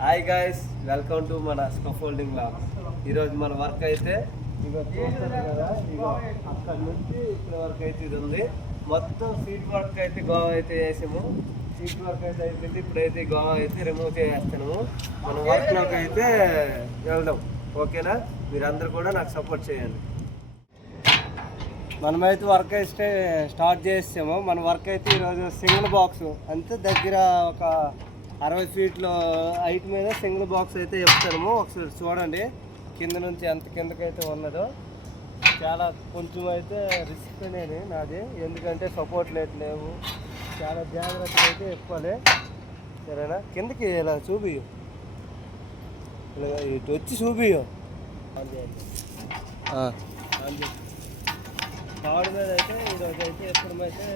Hi guys, welcome to మన scaffolding lab. ఈరోజు మన వర్క్ అయితే ఇగో చూస్తారు కదా, ఇగో అక్కడ నుంచి ఇక్కడ వరకు అయితే ఇది ఉంది. మొత్తం సీట్ వర్క్ అయితే గోవా అయితే వేసాము. సీట్ వర్క్ అయితే అయిపోయింది. ఇప్పుడైతే గోవా అయితే రిమూవ్ చేసేస్తున్నాము. మన వర్క్లోకి అయితే వెళ్దాం. ఓకేనా? మీరందరూ కూడా నాకు సపోర్ట్ చేయండి. మనమైతే వర్క్ అయితే స్టార్ట్ చేసాము. మన వర్క్ అయితే ఈరోజు సింగిల్ బాక్స్ అంతే, దగ్గర ఒక 60 ఫీట్లో హైట్ మీద సింగిల్ బాక్స్ అయితే చెప్తాము. ఒకసారి చూడండి కింద నుంచి ఎంత కిందకైతే ఉన్నదో. చాలా కొంచెం అయితే రిస్క్ అనేది నాది, ఎందుకంటే సపోర్ట్ లేవు. చాలా జాగ్రత్తగా అయితే ఎక్కాలి. సరేనా? కిందకి ఇలా చూపియు, ఇలా ఇటు వచ్చి చూపియు. తాడు మీద అయితే ఈరోజు అయితే ఎప్పుడైతే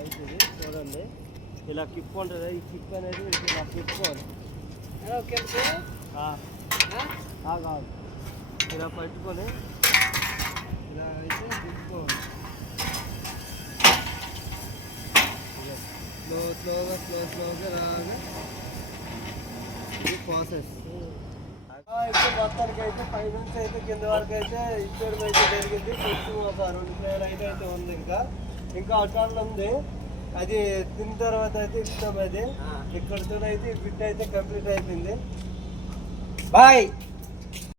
అవుతుంది. చూడండి ఇలా కిప్ ఉంటుంది. ఈ కిప్ అనేది ఇలా తిప్పుకోవాలి. కాదు, ఇలా పట్టుకొని ఇలా అయితే తిప్పుకోవాలి. స్లోగా రాగా ఇది ప్రాసెస్. ఇప్పుడు మొత్తానికి అయితే పైనుంచి అయితే కింద వరకు అయితే ఇచ్చేయడం అయితే జరిగింది. కొంచెం ఒక 2 ప్లేయర్ అయితే ఉంది. ఇంకా అటాళ్ళు ఉంది. అది తిన్న తర్వాత అయితే ఇస్తాం. అది ఇక్కడితో అయితే ఫిట్ అయితే కంప్లీట్ అయిపోయింది. బాయ్.